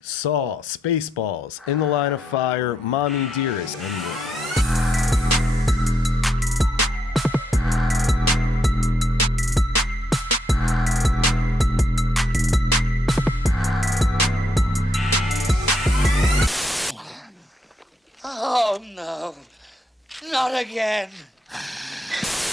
Saw, Spaceballs, In the Line of Fire, Mommie Dearest, and more. Oh no, not again.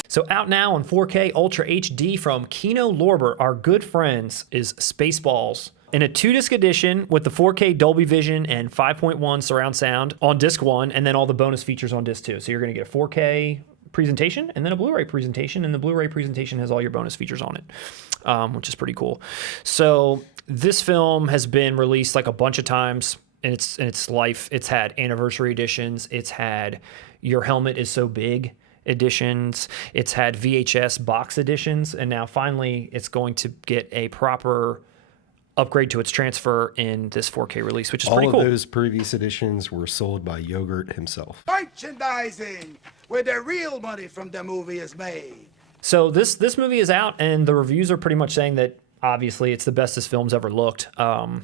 So out now on 4K Ultra HD from Kino Lorber, our good friends, is Spaceballs. In a 2-disc edition with the 4K Dolby Vision and 5.1 surround sound on disc 1, and then all the bonus features on disc 2. So you're going to get a 4K presentation and then a Blu-ray presentation, and the Blu-ray presentation has all your bonus features on it, which is pretty cool. So this film has been released like a bunch of times in its life. It's had anniversary editions. It's had Your Helmet Is So Big editions. It's had VHS box editions, and now finally it's going to get a proper upgrade to its transfer in this 4K release, which is pretty cool. All of those previous editions were sold by Yogurt himself. Merchandising, where the real money from the movie is made. So this movie is out, and the reviews are pretty much saying that obviously it's the best this film's ever looked.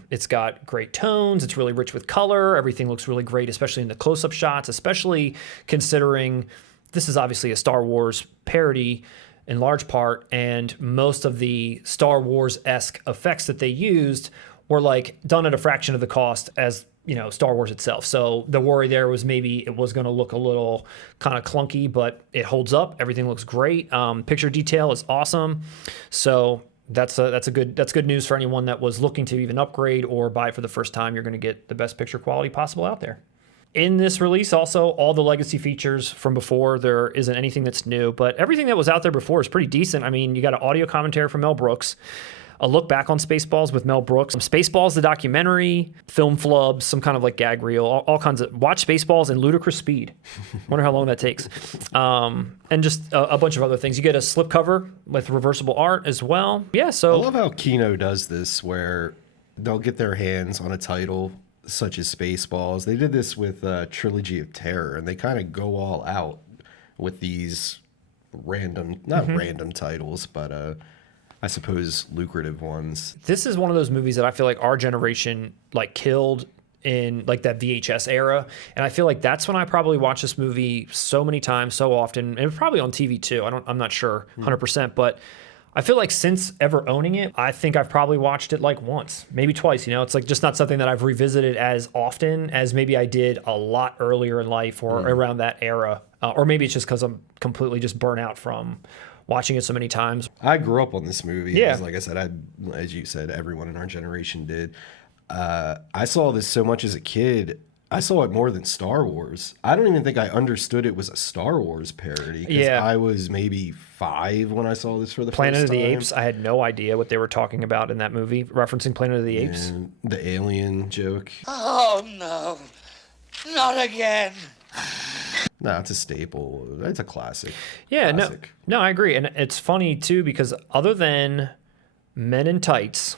It's got great tones. It's really rich with color. Everything looks really great, especially in the close-up shots, especially considering this is obviously a Star Wars parody in large part, and most of the Star Wars-esque effects that they used were like done at a fraction of the cost as, you know, Star Wars itself. So the worry there was maybe it was going to look a little kind of clunky, but it holds up. Everything looks great. Picture detail is awesome. So that's good news for anyone that was looking to even upgrade or buy it for the first time. You're going to get the best picture quality possible out there. In this release, also, all the legacy features from before. There isn't anything that's new, but everything that was out there before is pretty decent. I mean, you got an audio commentary from Mel Brooks, a look back on Spaceballs with Mel Brooks, Spaceballs, the documentary, film flubs, some kind of like gag reel, all kinds of, watch Spaceballs in ludicrous speed. Wonder how long that takes. And just a bunch of other things. You get a slipcover with reversible art as well. Yeah, so. I love how Kino does this, where they'll get their hands on a title such as Spaceballs. They did this with Trilogy of Terror, and they kind of go all out with these random, not random titles, but I suppose lucrative ones. This is one of those movies that I feel like our generation like killed in like that VHS era, and I feel like that's when I probably watched this movie so many times, so often, and probably on TV too. I'm not sure 100%, but I feel like since ever owning it, I think I've probably watched it like once, maybe twice. You know, it's like just not something that I've revisited as often as maybe I did a lot earlier in life or around that era. Or maybe it's just because I'm completely just burnt out from watching it so many times. I grew up on this movie. Yeah. Like I said, as you said, everyone in our generation did. I saw this so much as a kid. I saw it more than Star Wars. I don't even think I understood it was a Star Wars parody. Yeah. I was maybe 5 when I saw this for the Planet first time. of the Apes, I had no idea what they were talking about in that movie, referencing Planet of the Apes. And the alien joke. Oh no, not again. No, it's a staple. It's a classic. Yeah, Classic. no, I agree. And it's funny, too, because other than Men in Tights,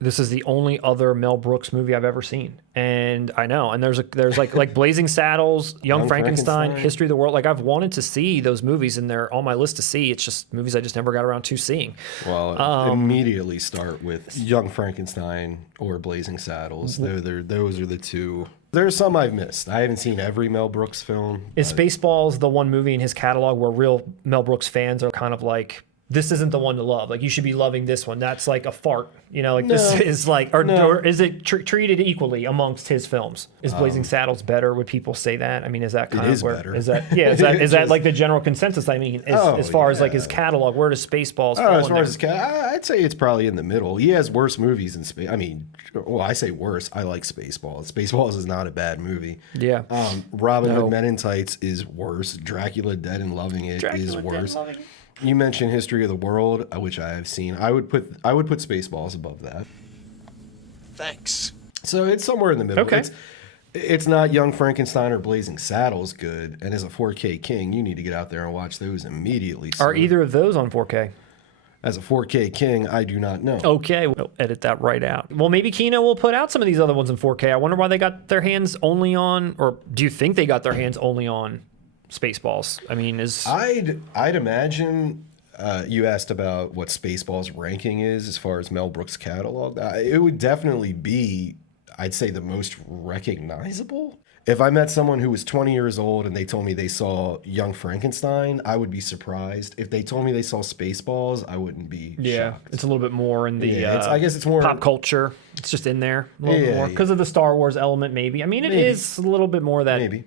this is the only other Mel Brooks movie I've ever seen. And I know. And there's like Blazing Saddles, Young Frankenstein, History of the World. Like, I've wanted to see those movies, and they're on my list to see. It's just movies I just never got around to seeing. Well, immediately start with Young Frankenstein or Blazing Saddles. Those are the two. There's some I've missed. I haven't seen every Mel Brooks film. Is Spaceballs the one movie in his catalog where real Mel Brooks fans are kind of like, this isn't the one to love? Like, you should be loving this one. That's like a fart. You know, like this is like, or is it treated equally amongst his films? Is Blazing Saddles better? Would people say that? I mean, is that kind of where, better. is that, yeah, is that like the general consensus? I mean, as far as like his catalog, where does Spaceballs fall as far in as there? I'd say it's probably in the middle. He has worse movies than Space. I mean, well, I say worse. I like Spaceballs. Spaceballs is not a bad movie. Yeah. Robin Hood Men in Tights is worse. Dracula Dead and Loving It is worse. You mentioned History of the World, which I have seen. I would put Spaceballs above that. Thanks. So it's somewhere in the middle. Okay. It's not Young Frankenstein or Blazing Saddles good. And as a 4K king, you need to get out there and watch those immediately. So Are either of those on 4K? as a 4K king, I do not know. Okay, we'll edit that right out. Well, maybe Kino will put out some of these other ones in 4K. I wonder why they got their hands only on, or do you think they got their hands only on Spaceballs? I mean, I'd imagine. You asked about what Spaceballs ranking is as far as Mel Brooks' catalog. It would definitely be. I'd say the most recognizable. If I met someone who was 20 years old and they told me they saw Young Frankenstein, I would be surprised. If they told me they saw Spaceballs, I wouldn't be shocked. It's a little bit more in the I guess it's more pop culture. It's just in there a little bit more because of the Star Wars element, maybe. I mean, it is a little bit more that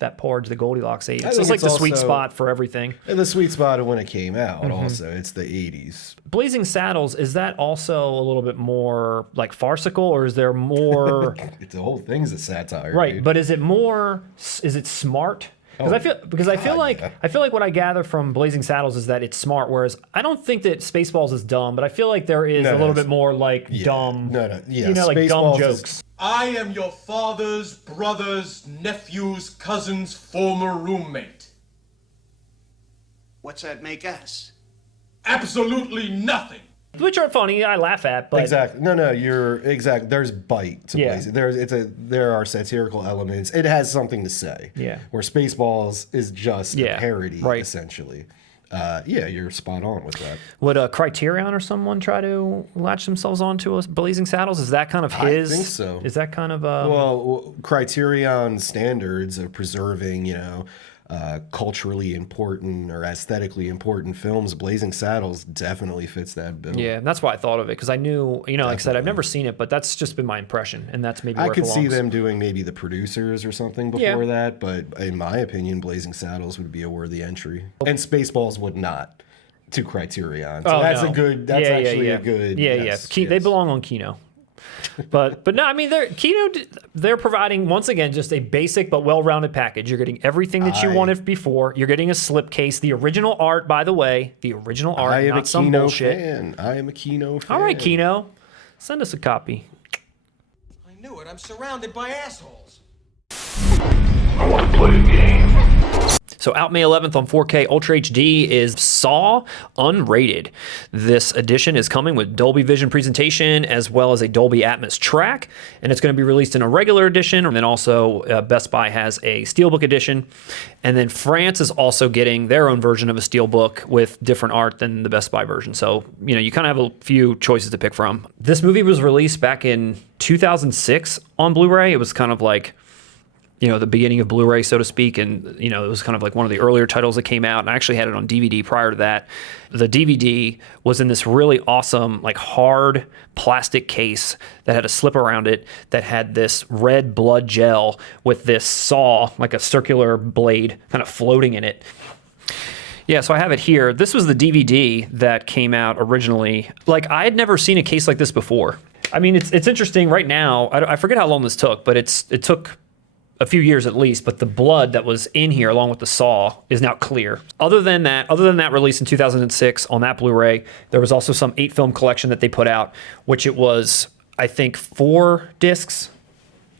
that porridge, the Goldilocks age. It's like the sweet spot for everything. And the sweet spot of when it came out, also. It's the 80s. Blazing Saddles, is that also a little bit more like farcical, or is there more? The whole thing's a satire, right? dude. But is it more? Is it smart? Because I feel like what I gather from Blazing Saddles is that it's smart, whereas I don't think that Spaceballs is dumb, but I feel like there is a little bit more like dumb, like dumb jokes. I am your father's brother's nephew's cousin's former roommate. What's that make us? Absolutely nothing. Which are funny, I laugh at, but exactly. No, you're exact. There's bite to Blazing. There are satirical elements. It has something to say. Yeah. Where Spaceballs is just a parody, essentially. You're spot on with that. Would Criterion or someone try to latch themselves onto a Blazing Saddles? Is that kind of his? I think so. Is that kind of well, Criterion standards of preserving, culturally important or aesthetically important films, Blazing Saddles definitely fits that bill. Yeah, that's why I thought of it, because I knew, like I said, I've never seen it, but that's just been my impression, and that's maybe where I could it see belongs. them doing maybe The Producers or something before that, but in my opinion, Blazing Saddles would be a worthy entry, and Spaceballs would not to Criterion. So that's a good. That's actually a good. Yes. They belong on Kino. But no, I mean they're providing once again just a basic but well-rounded package. You're getting everything that you wanted before. You're getting a slipcase, the original art, by the way, I am not a some Kino bullshit. fan. I am a Kino fan. All right, Kino, send us a copy. I knew it. I'm surrounded by assholes. I want to play a game. So out May 11th on 4K Ultra HD is Saw Unrated. This edition is coming with Dolby Vision presentation as well as a Dolby Atmos track, and it's going to be released in a regular edition, and then also Best Buy has a Steelbook edition, and then France is also getting their own version of a Steelbook with different art than the Best Buy version. So, you kind of have a few choices to pick from. This movie was released back in 2006 on Blu-ray. It was kind of like the beginning of Blu-ray, so to speak. And, it was kind of like one of the earlier titles that came out. And I actually had it on DVD prior to that. The DVD was in this really awesome, like hard plastic case that had a slip around it that had this red blood gel with this saw, like a circular blade kind of floating in it. Yeah, so I have it here. This was the DVD that came out originally. Like, I had never seen a case like this before. I mean, it's interesting right now. I forget how long this took, but it took a few years at least, but the blood that was in here along with the saw is now clear. Other than that release in 2006 on that Blu-ray, there was also some 8-film collection that they put out, which it was, I think, 4 discs,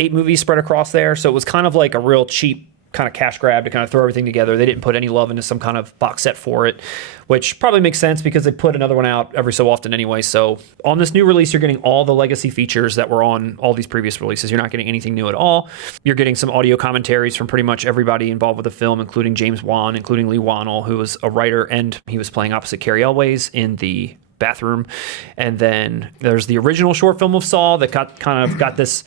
8 movies spread across there. So it was kind of like a real cheap kind of cash grab to kind of throw everything together. They didn't put any love into some kind of box set for it, which probably makes sense because they put another one out every so often anyway. So on this new release, you're getting all the legacy features that were on all these previous releases. You're not getting anything new at all. You're getting some audio commentaries from pretty much everybody involved with the film, including James Wan, including Lee Wannell, who was a writer, and he was playing opposite Carrie Elways in the bathroom. And then there's the original short film of Saw that got this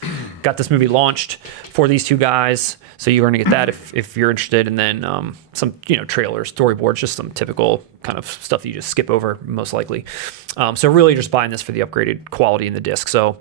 movie launched for these two guys. So you're going to get that if you're interested, and then some trailers, storyboards, just some typical kind of stuff that you just skip over most likely. So really just buying this for the upgraded quality in the disc. So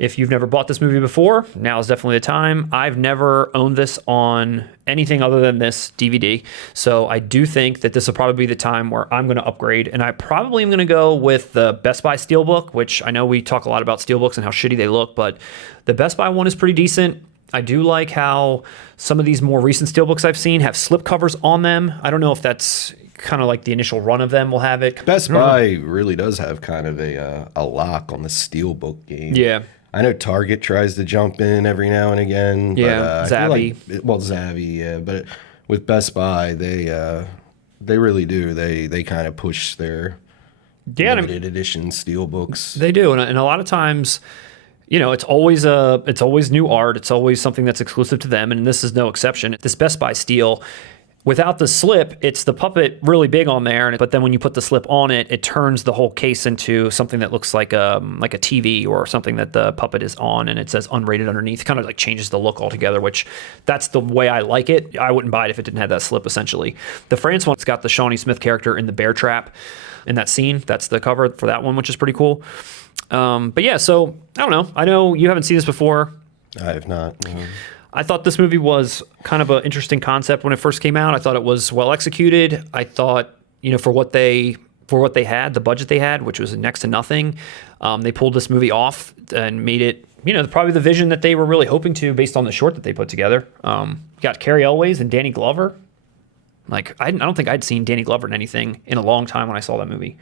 if you've never bought this movie before, now is definitely the time. I've never owned this on anything other than this DVD. So I do think that this will probably be the time where I'm going to upgrade, and I probably am going to go with the Best Buy Steelbook, which I know we talk a lot about Steelbooks and how shitty they look, but the Best Buy one is pretty decent. I do like how some of these more recent Steelbooks I've seen have slip covers on them. I don't know if that's kind of like the initial run of them will have it. Best Buy really does have kind of a lock on the Steelbook game. Yeah. I know Target tries to jump in every now and again. Yeah, but, Zavvi. Zavvi, yeah. But with Best Buy, they really do. They kind of push their limited edition Steelbooks. They do, and a lot of times, it's always new art. It's always something that's exclusive to them, and this is no exception. This Best Buy Steel, Without the slip, it's the puppet really big on there, but then when you put the slip on it, it turns the whole case into something that looks like a TV or something that the puppet is on, and it says unrated underneath. Kind of like changes the look altogether, which that's the way I like it. I wouldn't buy it if it didn't have that slip, essentially. The France one's got the Shawnee Smith character in the bear trap in that scene. That's the cover for that one, which is pretty cool. But yeah, so I don't know. I know you haven't seen this before. I have not. No. I thought this movie was kind of an interesting concept when it first came out. I thought it was well executed. I thought, for what they had, the budget they had, which was next to nothing, they pulled this movie off and made it, probably the vision that they were really hoping to based on the short that they put together. You got Carrie Elways and Danny Glover. Like, I don't think I'd seen Danny Glover in anything in a long time when I saw that movie.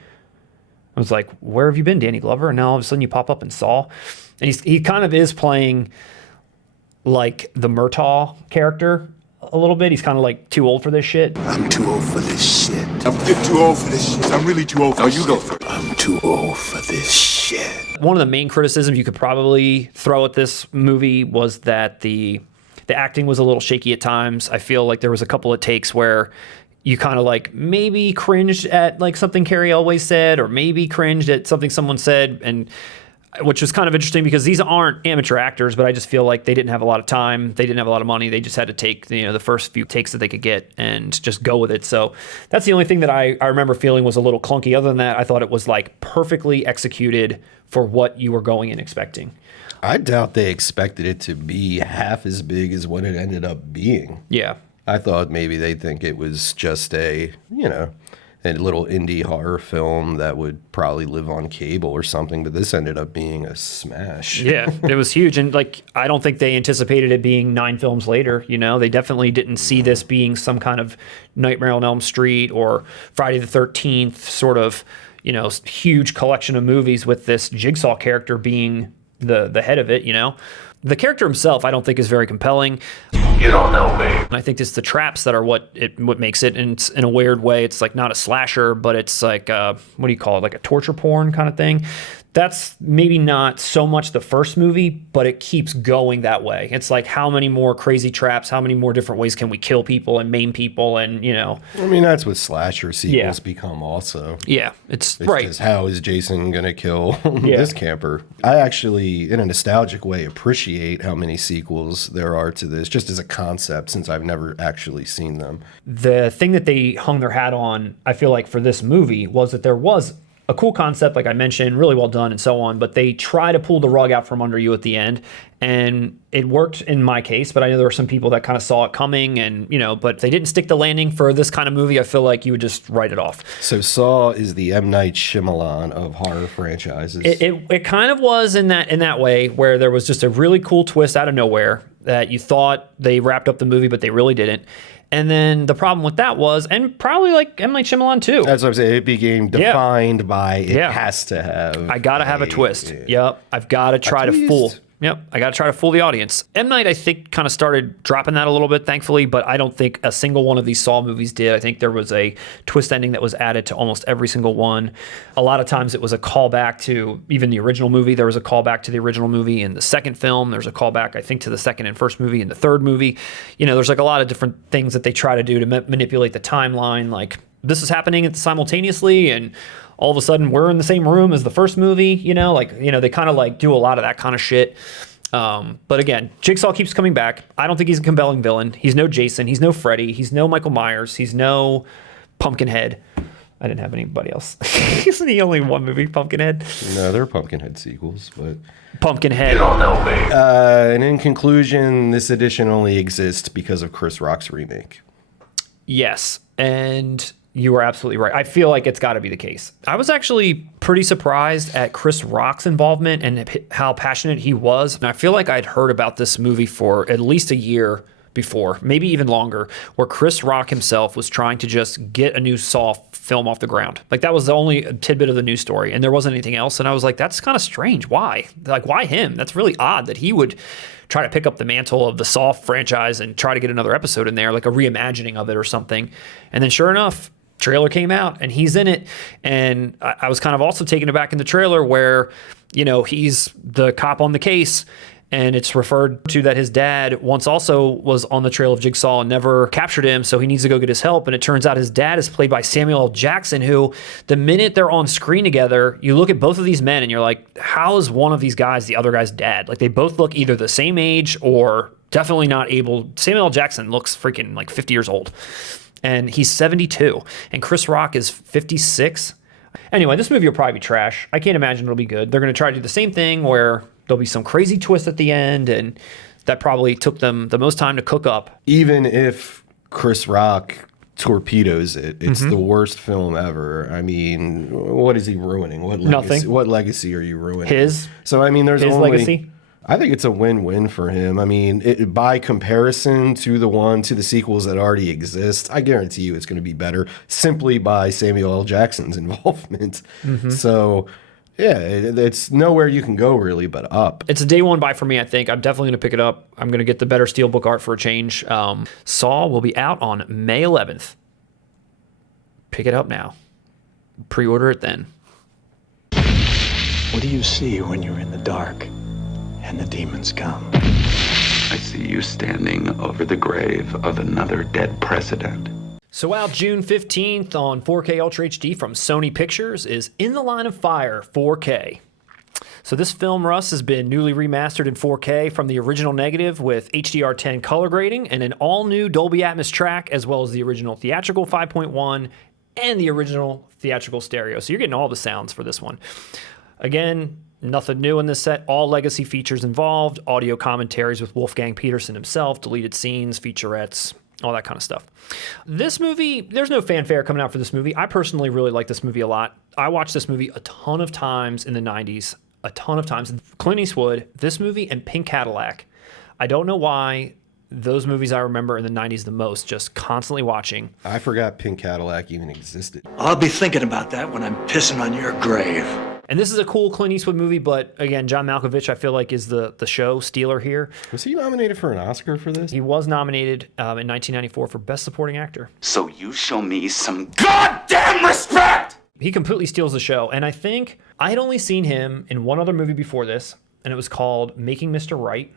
I was like, where have you been, Danny Glover? And now all of a sudden you pop up in Saw. And he kind of is playing like the Murtaugh character a little bit. He's kind of like too old for this shit. I'm too old for this shit. I'm too old for this shit. I'm really too old for this shit. You go first. I'm too old for this shit. One of the main criticisms you could probably throw at this movie was that the acting was a little shaky at times. I feel like there was a couple of takes where you kind of like maybe cringed at like something Carrie Elways said, or maybe cringed at something someone said, and which was kind of interesting because these aren't amateur actors, but I just feel like they didn't have a lot of time. They didn't have a lot of money. They just had to take, the first few takes that they could get and just go with it. So that's the only thing that I remember feeling was a little clunky. Other than that, I thought it was like perfectly executed for what you were going in expecting. I doubt they expected it to be half as big as what it ended up being. Yeah. I thought maybe they'd think it was just a little indie horror film that would probably live on cable or something, but this ended up being a smash. Yeah, it was huge. And like, I don't think they anticipated it being 9 films later. They definitely didn't see this being some kind of Nightmare on Elm Street or Friday the 13th sort of, huge collection of movies with this Jigsaw character being the head of it, The character himself, I don't think is very compelling. You don't know me. And I think it's the traps that are what makes it. And it's, in a weird way, it's like not a slasher, but it's like, what do you call it? Like a torture porn kind of thing. That's maybe not so much the first movie, but it keeps going that way. It's like, how many more crazy traps, how many more different ways can we kill people and maim people? And, I mean, that's what slasher sequels become also. Yeah, it's right. Just how is Jason going to kill this camper? I actually, in a nostalgic way, appreciate how many sequels there are to this, just as a concept, since I've never actually seen them. The thing that they hung their hat on, I feel like, for this movie was that there was a cool concept, like I mentioned, really well done and so on, but they try to pull the rug out from under you at the end, and it worked in my case, but I know there were some people that kind of saw it coming, and, but they didn't stick the landing for this kind of movie. I feel like you would just write it off. So Saw is the M. Night Shyamalan of horror franchises. It kind of was in that way, where there was just a really cool twist out of nowhere that you thought they wrapped up the movie, but they really didn't. And then the problem with that was, and probably like M. Night Shyamalan too. That's what I'm saying. It became defined by it has to have. I got to have a twist. Yep. I've got to try to fool. Yep. I got to try to fool the audience. M. Night, I think, kind of started dropping that a little bit, thankfully, but I don't think a single one of these Saw movies did. I think there was a twist ending that was added to almost every single one. A lot of times it was a callback to even the original movie. There was a callback to the original movie in the second film. There's a callback, I think, to the second and first movie in the third movie. There's like a lot of different things that they try to do to manipulate the timeline. Like, this is happening simultaneously, and all of a sudden we're in the same room as the first movie, they kind of like do a lot of that kind of shit. But again, Jigsaw keeps coming back. I don't think he's a compelling villain. He's no Jason. He's no Freddy. He's no Michael Myers. He's no Pumpkinhead. I didn't have anybody else. Isn't he only one movie, Pumpkinhead? No, there are Pumpkinhead sequels, but... Pumpkinhead. You don't know me. And in conclusion, this edition only exists because of Chris Rock's remake. Yes, and you are absolutely right. I feel like it's got to be the case. I was actually pretty surprised at Chris Rock's involvement and how passionate he was. And I feel like I'd heard about this movie for at least a year before, maybe even longer, where Chris Rock himself was trying to just get a new Saw film off the ground. Like, that was the only tidbit of the news story, and there wasn't anything else. And I was like, that's kind of strange. Why? Like, why him? That's really odd that he would try to pick up the mantle of the Saw franchise and try to get another episode in there, like a reimagining of it or something. And then sure enough, trailer came out and he's in it. And I was kind of also taken aback in the trailer where, he's the cop on the case And it's referred to that his dad once also was on the trail of Jigsaw and never captured him, so he needs to go get his help. And it turns out his dad is played by Samuel L. Jackson, who, the minute they're on screen together, you look at both of these men and you're like, how is one of these guys the other guy's dad? Like, they both look either the same age or definitely not able. Samuel L. Jackson looks freaking like 50 years old. And he's 72. And Chris Rock is 56. Anyway, this movie will probably be trash. I can't imagine it'll be good. They're going to try to do the same thing where there'll be some crazy twist at the end, and that probably took them the most time to cook up. Even if Chris Rock torpedoes it, it's the worst film ever. I mean, what is he ruining? What legacy, Nothing. What legacy are you ruining? His. So, I mean, there's His only... legacy? I think it's a win-win for him. I mean, by comparison to the sequels that already exist, I guarantee you it's going to be better simply by Samuel L. Jackson's involvement. So, yeah, it's nowhere you can go really but up. It's a day one buy for me, I think. I'm definitely going to pick it up. I'm going to get the better Steelbook art for a change. Saw will be out on May 11th. Pick it up now. Pre-order it then. What do you see when you're in the dark and the demons come? I see you standing over the grave of another dead president. So out June 15th on 4K Ultra HD from Sony Pictures is In the Line of Fire 4K. So this film, Russ, has been newly remastered in 4K from the original negative with HDR10 color grading and an all-new Dolby Atmos track, as well as the original theatrical 5.1 and the original theatrical stereo. So you're getting all the sounds for this one. Again, nothing new in this set. All legacy features involved, audio commentaries with Wolfgang Peterson himself, deleted scenes, featurettes, all that kind of stuff. This movie, there's no fanfare coming out for this movie. I personally really like this movie a lot. I watched this movie a ton of times in the 90s, a ton of times. Clint Eastwood, this movie, and Pink Cadillac. I don't know why those movies I remember in the 90s the most, just constantly watching. I forgot Pink Cadillac even existed. I'll be thinking about that when I'm pissing on your grave. And this is a cool Clint Eastwood movie, but again, John Malkovich, I feel like, is the show stealer here. Was he nominated for an Oscar for this? He was nominated in 1994 for Best Supporting Actor. So you show me some goddamn respect! He completely steals the show. And I think I had only seen him in one other movie before this, and it was called Making Mr. Right.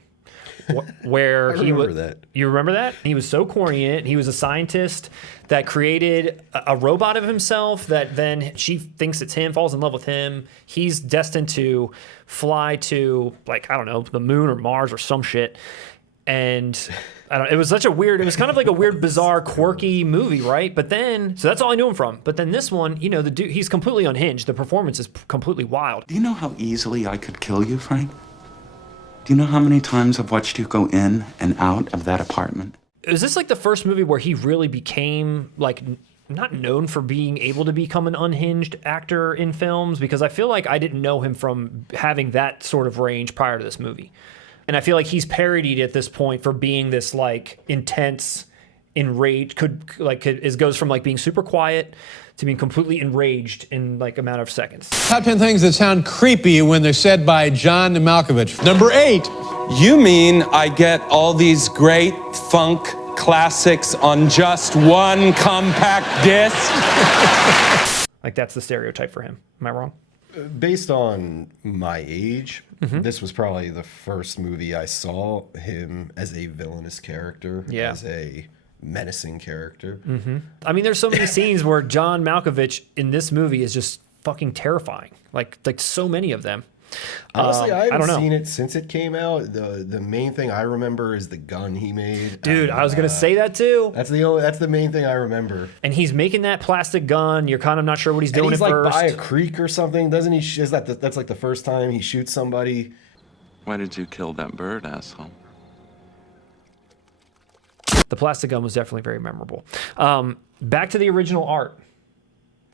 Where I remember that. You remember that? He was so corny in it. He was a scientist that created a robot of himself that then she thinks it's him, falls in love with him. He's destined to fly to, like, I don't know, the moon or Mars or some shit. And it was such a weird, it was kind of like a weird, bizarre, quirky movie, right? But then, so that's all I knew him from. But then this one, you know, the dude, he's completely unhinged. The performance is completely wild. Do you know how easily I could kill you, Frank? Do you know how many times I've watched you go in and out of that apartment? Is this like the first movie where he really became, like, not known for being able to become an unhinged actor in films? Because I feel like I didn't know him from having that sort of range prior to this movie. And I feel like he's parodied at this point for being this, like, intense, enraged, goes from, like, being super quiet to being completely enraged in, like, a matter of seconds. Top 10 things that sound creepy when they're said by John Malkovich. Number 8. You mean I get all these great funk classics on just one compact disc? Like, that's the stereotype for him. Am I wrong? Based on my age, this was probably the first movie I saw him as a villainous character, as a menacing character. I mean, there's so many scenes where John Malkovich in this movie is just fucking terrifying. Like so many of them. Honestly, I don't haven't know. seen it since it came out. The main thing I remember is the gun he made. Dude, I was gonna say that too. That's the main thing I remember. And he's making that plastic gun. You're kind of not sure what he's doing And he's at like first. by a creek or something, doesn't he? That's like the first time he shoots somebody. Why did you kill that bird, asshole? The plastic gun was definitely very memorable. Back to the original art.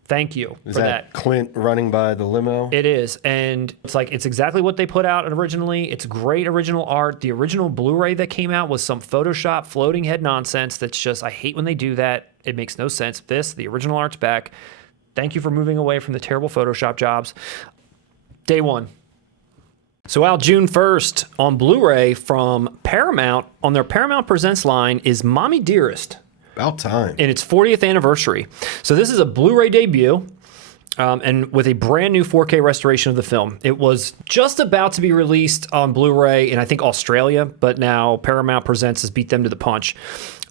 Thank you Is for that Clint running by the limo? It is, and it's exactly what they put out originally. It's great original art. The original Blu-ray that came out was some Photoshop floating head nonsense that's just, I hate when they do that. It makes no sense. The original art's back. Thank you for moving away from the terrible Photoshop jobs. Day one. So out June 1st on Blu-ray from Paramount, on their Paramount Presents line, is Mommie Dearest. About time. In its 40th anniversary. So this is a Blu-ray debut. and with a brand new 4K restoration of the film. It was just about to be released on Blu-ray in, I think, Australia, but now Paramount Presents has beat them to the punch.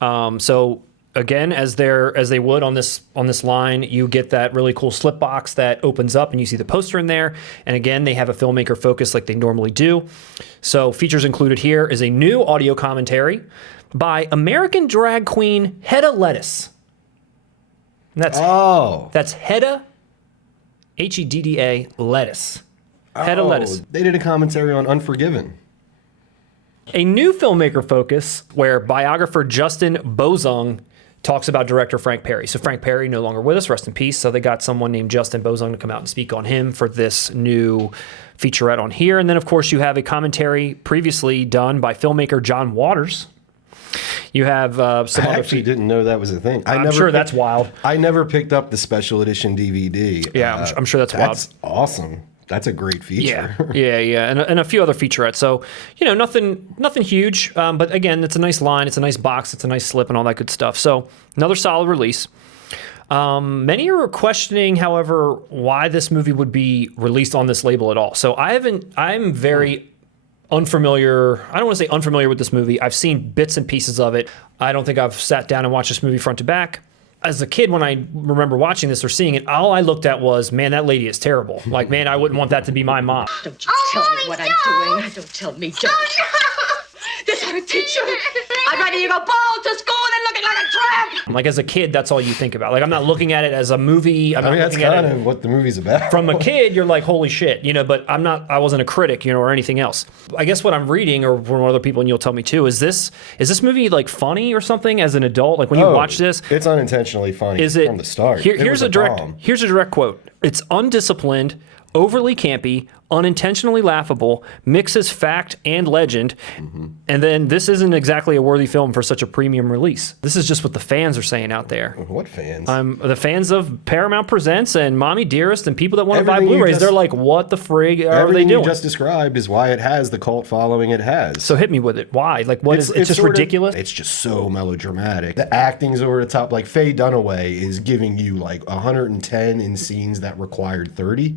So again, as they would on this line, you get that really cool slip box that opens up and you see the poster in there. And again, they have a filmmaker focus like they normally do. So features included here is a new audio commentary by American drag queen Hedda Lettuce. And that's Hedda, Hedda Lettuce. Hedda Lettuce. They did a commentary on Unforgiven. A new filmmaker focus where biographer Justin Bozung talks about director Frank Perry. So Frank Perry no longer with us, rest in peace. So they got someone named Justin Bozung to come out and speak on him for this new featurette on here. And then of course you have a commentary previously done by filmmaker John Waters. You have some I other actually didn't know that was a thing. I'm sure that's wild. I never picked up the special edition DVD. Yeah, I'm sure that's wild. That's awesome. That's a great feature. Yeah, and a few other featurettes. So, nothing huge, but again, it's a nice line, it's a nice box, it's a nice slip, and all that good stuff. So, another solid release. Many are questioning, however, why this movie would be released on this label at all. So, I'm very unfamiliar. I don't want to say unfamiliar with this movie. I've seen bits and pieces of it. I don't think I've sat down and watched this movie front to back. As a kid, when I remember watching this or seeing it, all I looked at was, man, that lady is terrible. Like, man, I wouldn't want that to be my mom. Don't you tell me what I'm doing. Don't tell me, don't. This how to teach you. I'd rather you go bald to school than looking like a tramp. Like, as a kid, that's all you think about. Like, I'm not looking at it as a movie. I'm not that's looking at kind it of what the movie's about. From a kid, you're like, holy shit, but I wasn't a critic, or anything else. I guess what I'm reading, or from other people, and you'll tell me too, is this movie like funny or something as an adult? Like when you watch this, it's unintentionally funny from the start. Here's a direct quote. It's undisciplined, overly campy, unintentionally laughable, mixes fact and legend, and then this isn't exactly a worthy film for such a premium release. This is just what the fans are saying out there. What fans? The fans of Paramount Presents and Mommie Dearest and people that want to buy Blu-rays. They're like, what the frig are they doing? Everything you just described is why it has the cult following it has. So hit me with it. Why? Like, what is it's just ridiculous? It's just so melodramatic. The acting's over the top. Like, Faye Dunaway is giving you like 110 in scenes that required 30.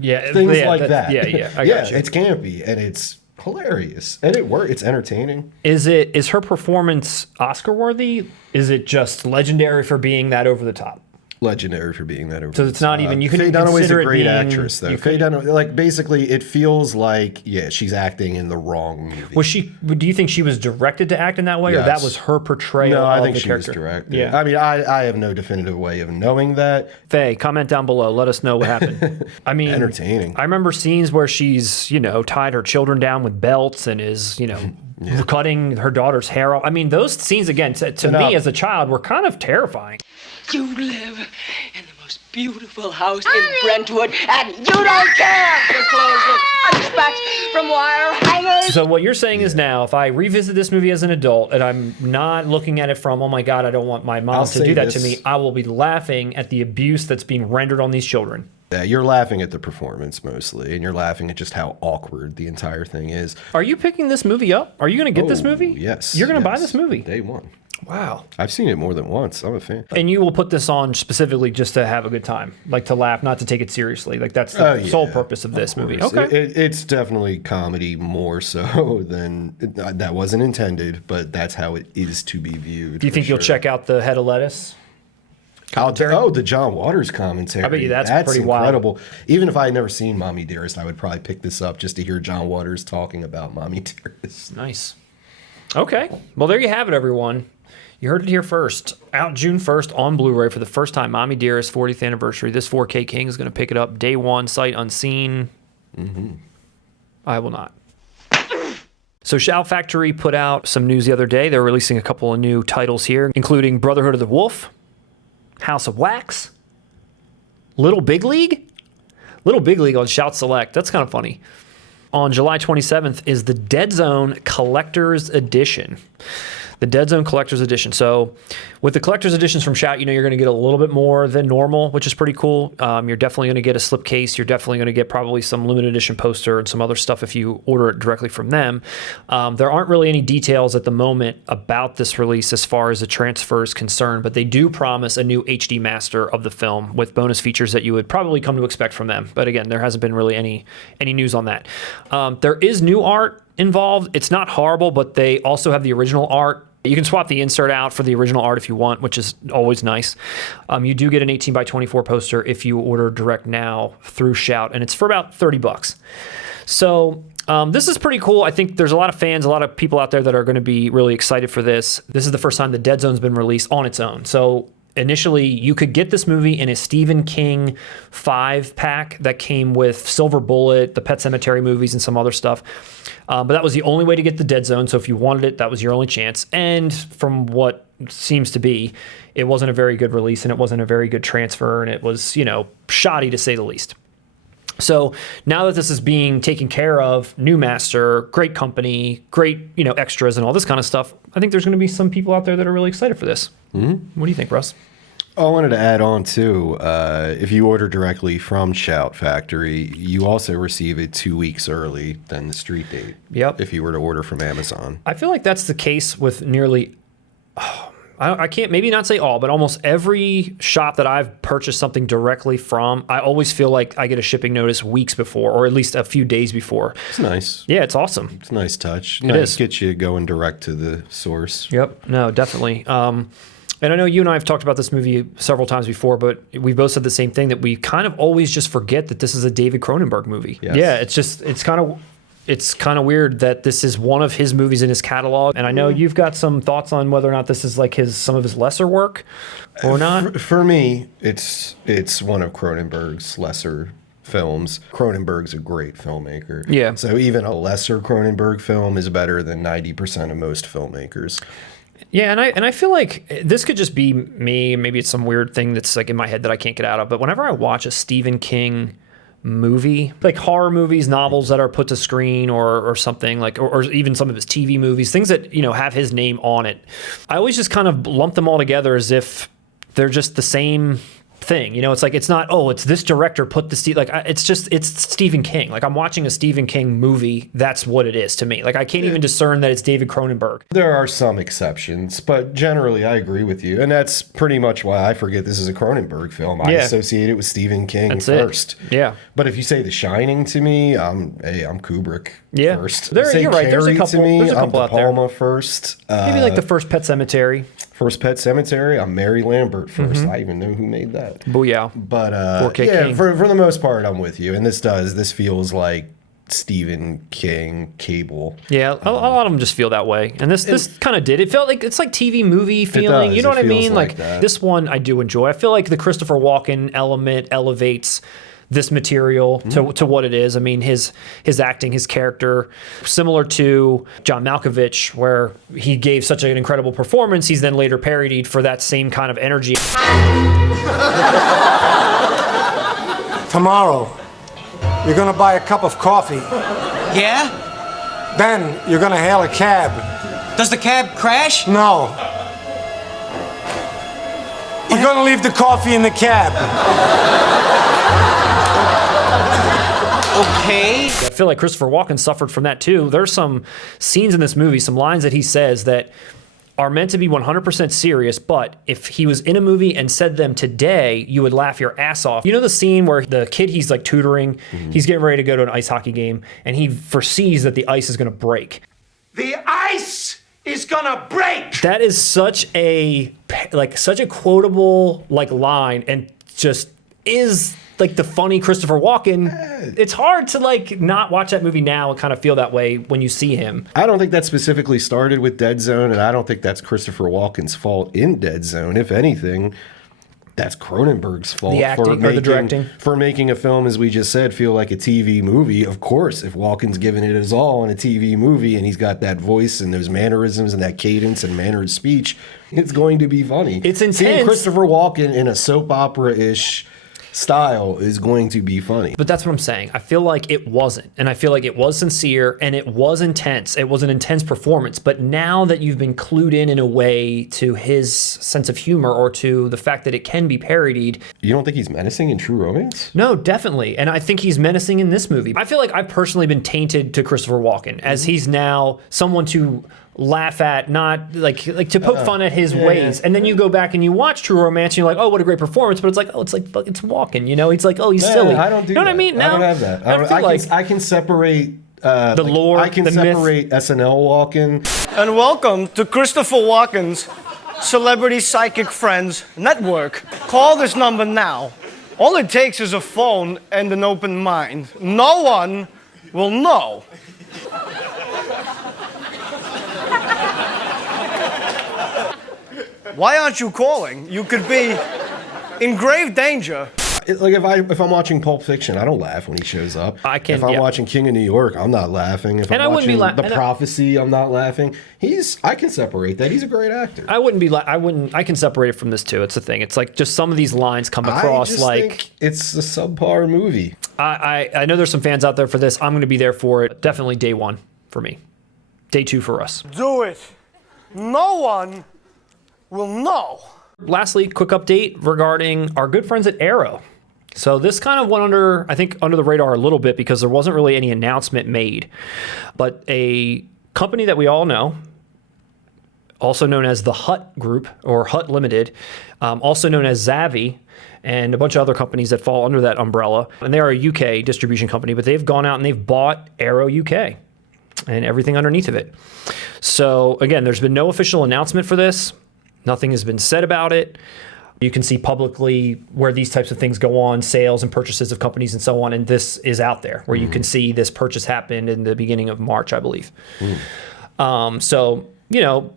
Yeah, things like that. Yeah, I got you. It's campy and it's hilarious and it works. It's entertaining. Is her performance Oscar worthy? Is it just legendary for being that over the top? Legendary for being that over. So it's not even you can Faye Dunaway's consider a great it being, actress though. Faye Dunaway, like basically, it feels like she's acting in the wrong movie. Was she? Do you think she was directed to act in that way, or that was her portrayal? No, of I think the she character? was directed. Yeah. I mean, I have no definitive way of knowing that. Faye, comment down below. Let us know what happened. I mean, entertaining. I remember scenes where she's tied her children down with belts and is cutting her daughter's hair off. I mean, those scenes again to me as a child were kind of terrifying. You live in the most beautiful house in Brentwood, and you don't care if your clothes look undispatched from wire hangers. So what you're saying is now, if I revisit this movie as an adult and I'm not looking at it from, oh my God, I don't want my mom to do that to me, I will be laughing at the abuse that's being rendered on these children. Yeah, you're laughing at the performance mostly, and you're laughing at just how awkward the entire thing is. Are you picking this movie up? Are you going to get this movie? Yes. You're going to buy this movie? Day one. Wow. I've seen it more than once. I'm a fan. And you will put this on specifically just to have a good time, like to laugh, not to take it seriously. Like that's the sole purpose of this movie. Okay. It's definitely comedy more so than that wasn't intended, but that's how it is to be viewed. Do you think you'll check out the Head of Lettuce? The John Waters commentary. I bet you that's pretty incredible. wild. Even if I had never seen Mommie Dearest, I would probably pick this up just to hear John Waters talking about Mommie Dearest. Nice. Okay. Well, there you have it, everyone. You heard it here first. Out June 1st on Blu-ray for the first time. Mommie Dearest 40th anniversary. This 4K King is going to pick it up day one, sight unseen. I will not. So Shout Factory put out some news the other day. They're releasing a couple of new titles here, including Brotherhood of the Wolf, House of Wax, Little Big League. Little Big League on Shout Select. That's kind of funny. On July 27th is the Dead Zone Collector's Edition. The Dead Zone Collector's Edition. So with the Collector's Editions from Shout, you're going to get a little bit more than normal, which is pretty cool. You're definitely going to get a slipcase. You're definitely going to get probably some limited edition poster and some other stuff if you order it directly from them. There aren't really any details at the moment about this release as far as the transfer is concerned, but they do promise a new HD master of the film with bonus features that you would probably come to expect from them. But again, there hasn't been really any news on that. There is new art involved. It's not horrible, but they also have the original art. You can swap the insert out for the original art if you want, which is always nice. You do get an 18 by 24 poster if you order direct now through Shout, and it's for about $30. So this is pretty cool. I think there's a lot of fans, a lot of people out there that are going to be really excited for this. This is the first time the Dead Zone's been released on its own. So initially, you could get this movie in a Stephen King 5-pack that came with Silver Bullet, the Pet Sematary movies, and some other stuff. But that was the only way to get the Dead Zone. So if you wanted it, that was your only chance. And from what seems to be, it wasn't a very good release, and it wasn't a very good transfer, and it was, shoddy to say the least. So now that this is being taken care of, new master, great company, great, extras and all this kind of stuff, I think there's going to be some people out there that are really excited for this. Mm-hmm. What do you think, Russ? I wanted to add on too, if you order directly from Shout Factory, you also receive it 2 weeks early than the street date. Yep. If you were to order from Amazon. I feel like that's the case with nearly... I can't maybe not say all, but almost every shop that I've purchased something directly from, I always feel like I get a shipping notice weeks before, or at least a few days before. It's nice. Yeah, it's awesome. It's a nice touch. It is. Gets you going direct to the source. Yep. No, definitely. And I know you and I have talked about this movie several times before, but we both said the same thing, that we kind of always just forget that this is a David Cronenberg movie. Yes. Yeah, it's kind of weird that this is one of his movies in his catalog. And I know you've got some thoughts on whether or not this is like some of his lesser work or not. For me, it's one of Cronenberg's lesser films. Cronenberg's a great filmmaker. Yeah. So even a lesser Cronenberg film is better than 90% of most filmmakers. Yeah, and I feel like this could just be me. Maybe it's some weird thing that's like in my head that I can't get out of. But whenever I watch a Stephen King movie, like horror movies, novels that are put to screen or something like, or even some of his TV movies, things that, have his name on it, I always just kind of lump them all together as if they're just the same thing. It's like, it's not, it's this director put this, it's Stephen King. Like, I'm watching a Stephen King movie. That's what it is to me. Like, I can't even discern that it's David Cronenberg. There are some exceptions, but generally I agree with you. And that's pretty much why I forget this is a Cronenberg film. I associate it with Stephen King first. Yeah. But if you say The Shining to me, I'm Kubrick first. You're right. There's a couple, to me, there's a couple I'm out there. De Palma first. Maybe like the first Pet Sematary. First Pet Sematary, I'm Mary Lambert first. Mm-hmm. I even know who made that. Booyah. But 4K King. for the most part, I'm with you. And this feels like Stephen King cable. Yeah, a lot of them just feel that way. And this kind of did. It felt like it's like TV movie feeling. You know what I mean? Like this one I do enjoy. I feel like the Christopher Walken element elevates this material to what it is. I mean, his acting, his character, similar to John Malkovich, where he gave such an incredible performance, he's then later parodied for that same kind of energy. Tomorrow, you're gonna buy a cup of coffee. Yeah? Then you're gonna hail a cab. Does the cab crash? No. You're gonna leave the coffee in the cab. Okay. I feel like Christopher Walken suffered from that too. There's some scenes in this movie, some lines that he says that are meant to be 100% serious, but if he was in a movie and said them today, you would laugh your ass off. You know the scene where the kid he's like tutoring, he's getting ready to go to an ice hockey game, and he foresees that the ice is gonna break. The ice is gonna break! That is such a quotable line, and just is like the funny Christopher Walken. It's hard to not watch that movie now and kind of feel that way when you see him. I don't think that specifically started with Dead Zone, and I don't think that's Christopher Walken's fault in Dead Zone. If anything, that's Cronenberg's fault. The acting or the directing. For making a film, as we just said, feel like a TV movie. Of course, if Walken's giving it his all in a TV movie and he's got that voice and those mannerisms and that cadence and manner of speech, it's going to be funny. It's intense. Seeing Christopher Walken in a soap opera-ish style is going to be funny. But that's what I'm saying. I feel like it wasn't. And I feel like it was sincere and it was intense. It was an intense performance. But now that you've been clued in a way to his sense of humor or to the fact that it can be parodied. You don't think he's menacing in True Romance? No, definitely. And I think he's menacing in this movie. I feel like I've personally been tainted to Christopher Walken as he's now someone to laugh at, not like to poke fun at his ways. And then you go back and you watch True Romance and you're like, oh, what a great performance. But it's like, oh, it's Walken, you know? It's like, oh, he's silly. I don't do you know that. what I mean? I don't have that. I can separate the lore, I can separate SNL Walken. And welcome to Christopher Walken's Celebrity Psychic Friends Network. Call this number now. All it takes is a phone and an open mind. No one will know. Why aren't you calling? You could be in grave danger. Like if I'm watching Pulp Fiction, I don't laugh when he shows up. If I'm watching King of New York, I'm not laughing. If I'm watching The Prophecy, I'm not laughing. I can separate that. He's a great actor. I can separate it from this too. It's the thing. It's like just some of these lines come across I just like think it's a subpar movie. I know there's some fans out there for this. I'm going to be there for it. Definitely day one for me. Day two for us. Do it. No one will know. Lastly, quick update regarding our good friends at Arrow. So this kind of went under the radar a little bit because there wasn't really any announcement made. But a company that we all know, also known as the Hut Group or Hut Limited, also known as Zavvi, and a bunch of other companies that fall under that umbrella. And they are a UK distribution company, but they've gone out and they've bought Arrow UK and everything underneath of it. So again, there's been no official announcement for this. Nothing has been said about it. You can see publicly where these types of things go on, sales and purchases of companies and so on, and this is out there where you can see this purchase happened in the beginning of March, I believe. So, you know,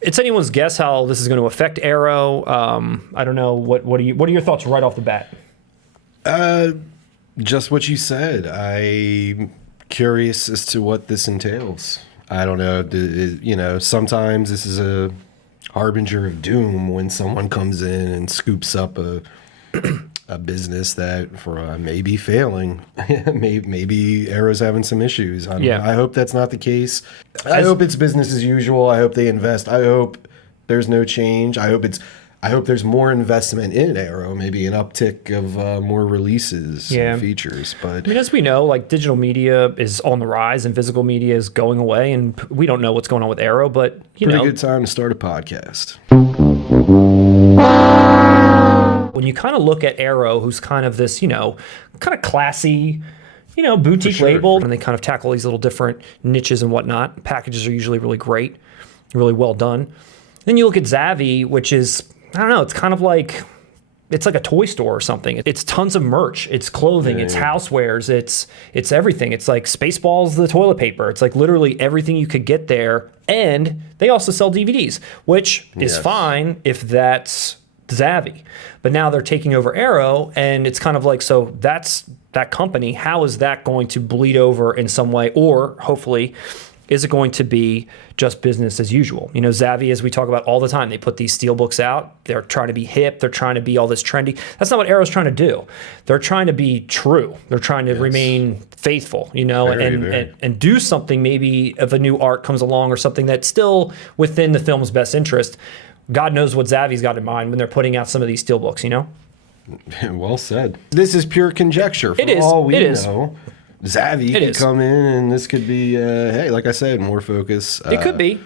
it's anyone's guess how this is going to affect Arrow. I don't know. What are your thoughts right off the bat? Just what you said. I'm curious as to what this entails. I don't know. You know, sometimes this is a harbinger of doom when someone comes in and scoops up a business that may be failing. maybe Arrow's having some issues. I hope that's not the case. I hope it's business as usual. I hope they invest. I hope there's no change. I hope there's more investment in Arrow, maybe an uptick of more releases and features. But I mean, as we know, like digital media is on the rise and physical media is going away, and we don't know what's going on with Arrow, but you know. Pretty good time to start a podcast. When you kind of look at Arrow, who's kind of this, you know, kind of classy, you know, boutique label, and they kind of tackle these little different niches and whatnot. Packages are usually really great, really well done. Then you look at Zavvi, which is, I don't know, it's kind of like, it's like a toy store or something. It's tons of merch. It's clothing. It's housewares. It's everything. It's like Spaceballs, the toilet paper. It's like literally everything you could get there. And they also sell DVDs, which is fine if that's Zavvi. But now they're taking over Arrow, and it's kind of like, so that's that company. How is that going to bleed over in some way? Or hopefully, is it going to be just business as usual? You know, Zavvi, as we talk about all the time, they put these Steelbooks out. They're trying to be hip. They're trying to be all this trendy. That's not what Arrow's trying to do. They're trying to be true. They're trying to remain faithful, you know, and do something maybe if a new art comes along or something that's still within the film's best interest. God knows what Zavvi's got in mind when they're putting out some of these Steelbooks, you know? Well said. This is pure conjecture. For all we know, Zavvi could come in and this could be, hey, like I said, more focus. It could be.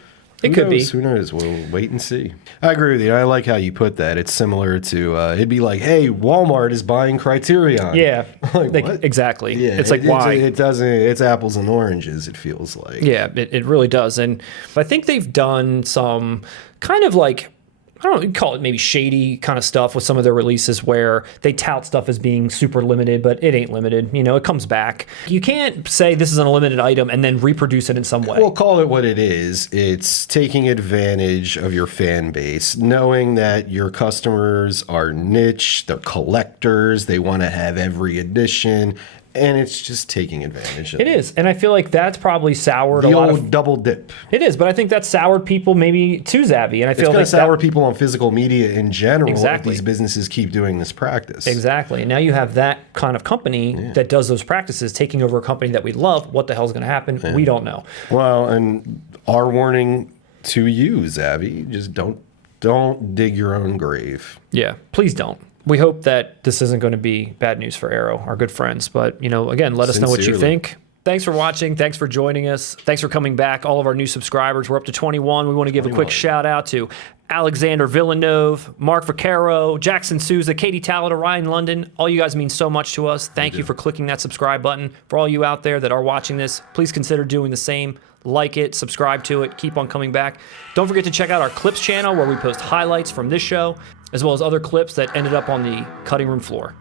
It could be. Who knows? We'll wait and see. I agree with you. I like how you put that. It's similar to, it'd be like, hey, Walmart is buying Criterion. Yeah. Like, what? Exactly. Yeah, it's like, why? It doesn't, it's apples and oranges, it feels like. Yeah, it really does. And I think they've done some kind of like, I don't know, you call it maybe shady kind of stuff with some of their releases where they tout stuff as being super limited, but it ain't limited. You know, it comes back. You can't say this is an unlimited item and then reproduce it in some way. Well, call it what it is. It's taking advantage of your fan base, knowing that your customers are niche, they're collectors, they want to have every edition. And it's just taking advantage of It is, and I feel like that's probably soured the a lot old of. double dip. It is, but I think that's soured people maybe to Zavvi, and I It's feel going like to sour that, people on physical media in general Exactly. if these businesses keep doing this practice. Exactly, and now you have that kind of company that does those practices taking over a company that we love. What the hell's going to happen? We don't know. Well, and our warning to you, Zavvi, just don't dig your own grave. Yeah, please don't. We hope that this isn't going to be bad news for Arrow, our good friends. But, again, let us know what you Sincerely. think. Thanks for watching. Thanks for joining us. Thanks for coming back. All of our new subscribers. We're up to 21. We want to give a quick shout out to Alexander Villeneuve, Mark Vaccaro, Jackson Souza, Katie Tallett, Ryan London. All you guys mean so much to us. Thank you for clicking that subscribe button. For all you out there that are watching this, please consider doing the same. Like it, subscribe to it, keep on coming back. Don't forget to check out our clips channel where we post highlights from this show, as well as other clips that ended up on the cutting room floor.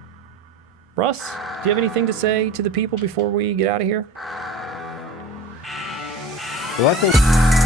Russ, do you have anything to say to the people before we get out of here? Well, I think...